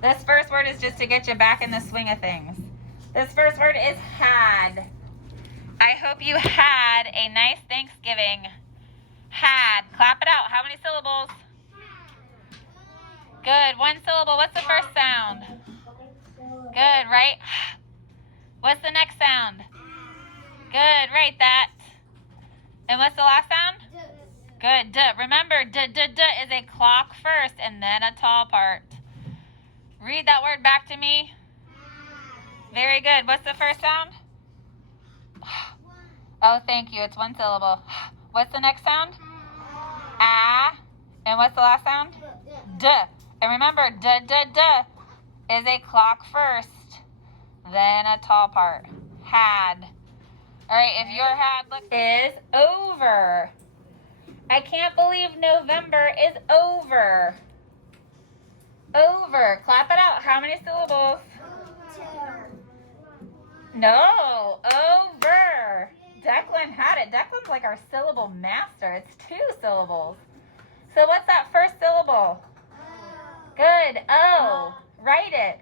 This first word is just to get you back in the swing of things. This first word is had. I hope you had a nice Thanksgiving. Had. Clap it out. How many syllables? Good. One syllable. What's the first sound? Good, right? What's the next sound? Good, right, that. And what's the last sound? Good, duh. Remember, duh is a clock first and then a tall part. Read that word back to me. Very good. What's the first sound? Oh, thank you. It's one syllable. What's the next sound? Ah. And what's the last sound? Duh. And remember, duh is a clock first, then a tall part. Had. All right, if your had look is over. I can't believe November is over. Over. Clap it out. How many syllables? No. Over. Declan had it. Declan's like our syllable master. It's 2 syllables. So what's that first syllable? Good. O. Write it.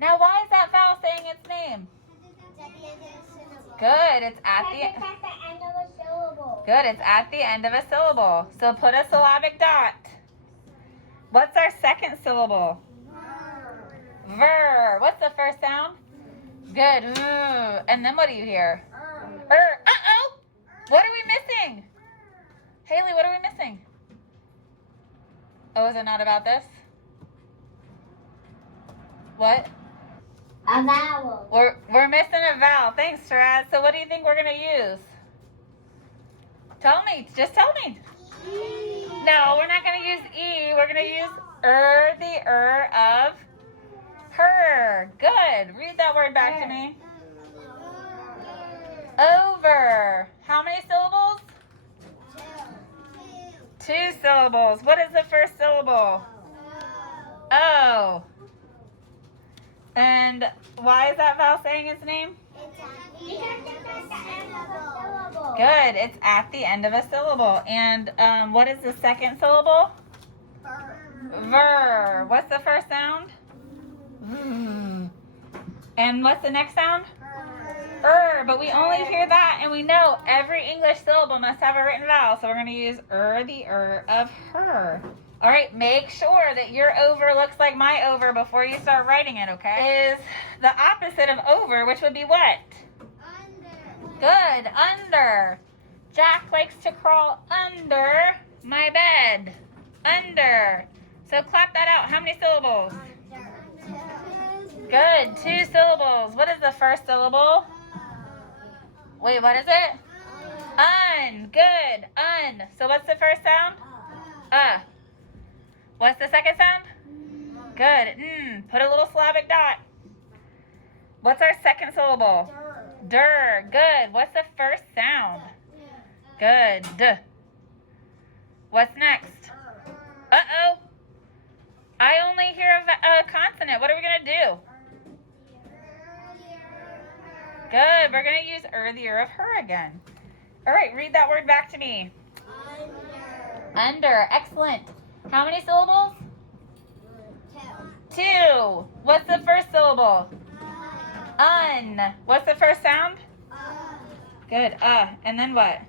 Now why is that vowel saying its name? Good. It's at the end of a syllable. Good. It's at the end of a syllable. So put a syllabic dot. What's our second syllable? Ver. What's the first sound? Good. And then what do you hear? Uh-oh. What are we missing? Haley, what are we missing? Oh, is it not about this? What? A vowel. We're missing a vowel. Thanks, Shiraz. So what do you think we're going to use? Tell me. Just tell me. E. No, we're not going to use E. We're going to use the of her. Good. Read that word back to me. Over. How many syllables? 2 syllables. What is the first syllable? O. And why is that vowel saying its name? Good. It's at the end of a syllable. And what is the second syllable? Ver. What's the first sound? And what's the next sound? But we only hear that, and we know every English syllable must have a written vowel, so we're going to use the of her. All right, make sure that your over looks like my over before you start writing it, okay? Is the opposite of over, which would be what? Under. Good, under. Jack likes to crawl under my bed. Under. So clap that out. How many syllables? Good, 2 syllables. What is the first syllable? Wait, what is it? Un. Good, un. So what's the first sound? What's the second sound? Good. Put a little syllabic dot. What's our second syllable? Der. Good. What's the first sound? Good. D. What's next? Uh-oh. I only hear a consonant. What are we going to do? Good. We're going to use the of her again. All right. Read that word back to me. Under. Excellent. How many syllables? 2. What's the first syllable? Un. What's the first sound? Good. And then what?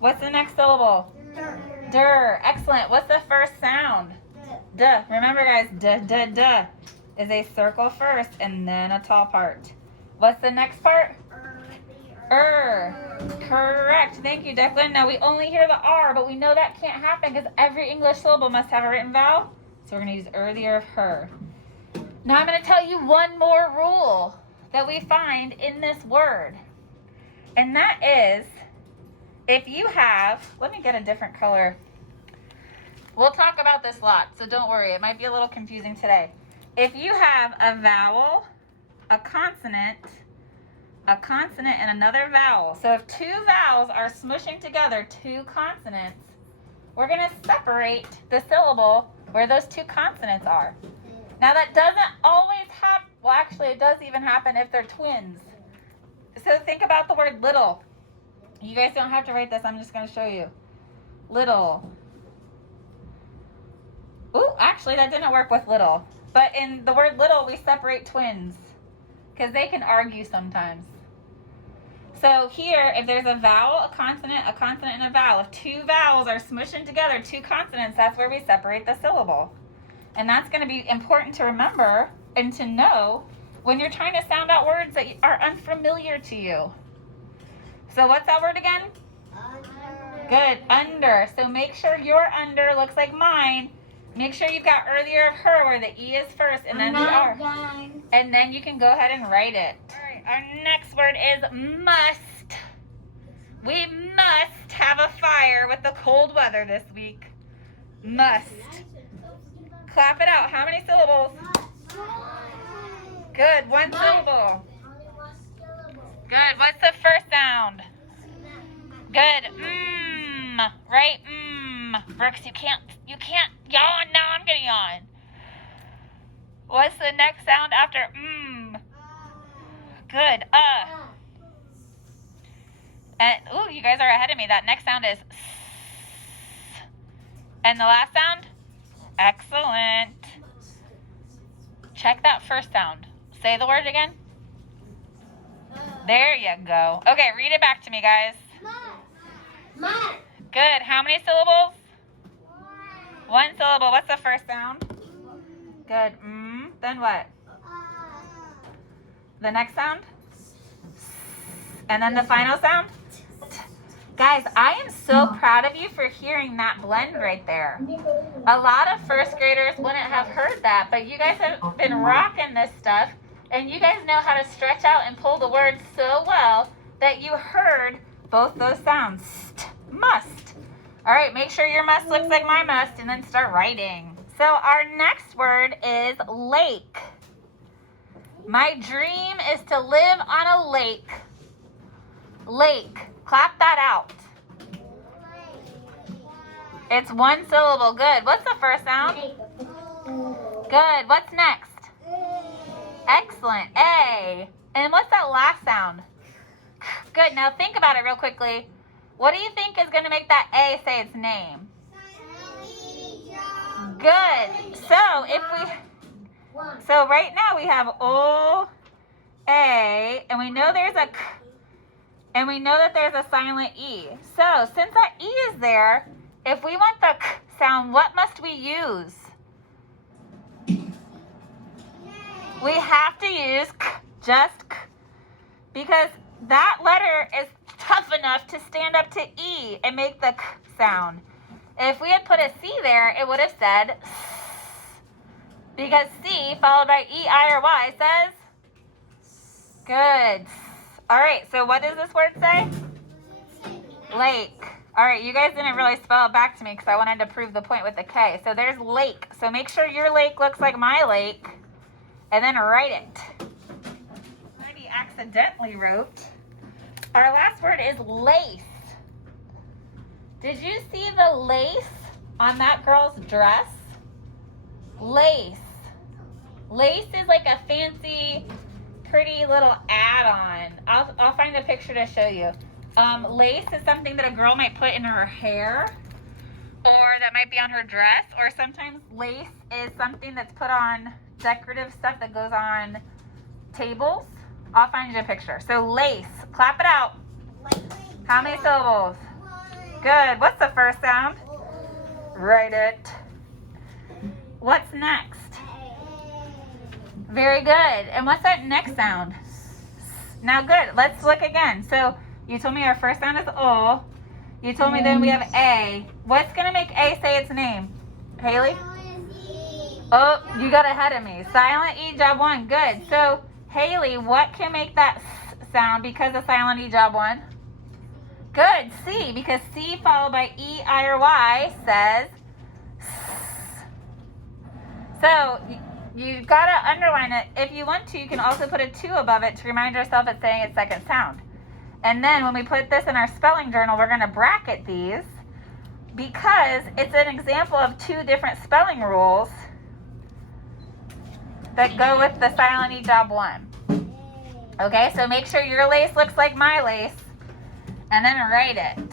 What's the next syllable? Der. Excellent. What's the first sound? Duh. Remember, guys, duh is a circle first and then a tall part. What's the next part? Correct. Thank you, Declan. Now, we only hear the R, but we know that can't happen because every English syllable must have a written vowel. So we're going to use the of her. Now, I'm going to tell you one more rule that we find in this word. And that is, if you have, let me get a different color. We'll talk about this a lot, so don't worry. It might be a little confusing today. If you have a vowel, a consonant, and another vowel. So if 2 vowels are smushing together 2 consonants, we're going to separate the syllable where those 2 consonants are. Now that doesn't always happen. Well, actually, it does even happen if they're twins. So think about the word little. You guys don't have to write this. I'm just going to show you. Little. Ooh, actually, that didn't work with little. But in the word little, we separate twins because they can argue sometimes. So here, if there's a vowel, a consonant, and a vowel, if two vowels are smushing together, two consonants, that's where we separate the syllable. And that's going to be important to remember and to know when you're trying to sound out words that are unfamiliar to you. So what's that word again? Under. Good, under. So make sure your under looks like mine. Make sure you've got earlier of her where the E is first and then the R. Done. And then you can go ahead and write it. All right, our next word is must. We must have a fire with the cold weather this week. Must. Clap it out. How many syllables? Good, one syllable. Good, what's the first sound? Good, right? Brooks, you can't yawn. Now I'm gonna yawn. What's the next sound after Good, And, ooh, you guys are ahead of me. That next sound is s. And the last sound? Excellent. Check that first sound. Say the word again. There you go. Okay, read it back to me, guys. Must. Good. How many syllables? One syllable. What's the first sound? Good. Then what? The next sound? And then the final sound? Guys, I am so proud of you for hearing that blend right there. A lot of first graders wouldn't have heard that, but you guys have been rocking this stuff, and you guys know how to stretch out and pull the words so well that you heard both those sounds. Must. All right, make sure your must looks like my must, and then start writing. So our next word is lake. My dream is to live on a lake. Lake. Clap that out. It's one syllable. Good. What's the first sound? Good. What's next? Excellent. A. And what's that last sound? Good. Now think about it real quickly. What do you think is going to make that A say its name? Good. So right now we have O, A, and we know there's a K, and we know that there's a silent E. So since that E is there, if we want the K sound, what must we use? We have to use K, just K, because that letter is tough enough to stand up to E and make the K sound. If we had put a C there, it would have said S, because C followed by E, I, or Y says good. All right, so what does this word say? Lake. All right, you guys didn't really spell it back to me because I wanted to prove the point with the K. So there's lake. So make sure your lake looks like my lake, and then write it. Already accidentally wrote. Our last word is lace. Did you see the lace on that girl's dress? Lace. Lace is like a fancy, pretty little add-on. I'll find a picture to show you. Lace is something that a girl might put in her hair, or that might be on her dress, or sometimes lace is something that's put on decorative stuff that goes on tables. I'll find you a picture. So lace, clap it out. How many syllables? Good. What's the first sound? Write it. What's next? Very good. And what's that next sound? Now good. Let's look again. So you told me our first sound is O. You told me then we have A. What's going to make A say its name? Haley? Oh, you got ahead of me. Silent E, job one. Good. So Haley, what can make that S sound because of silent E, job one? Good. C, because C followed by E, I, or Y says S. So you've got to underline it. If you want to, you can also put a 2 above it to remind yourself it's saying its second sound. And then when we put this in our spelling journal, we're going to bracket these because it's an example of 2 different spelling rules that go with the silent E, job 1. Okay, so make sure your lace looks like my lace, and then write it.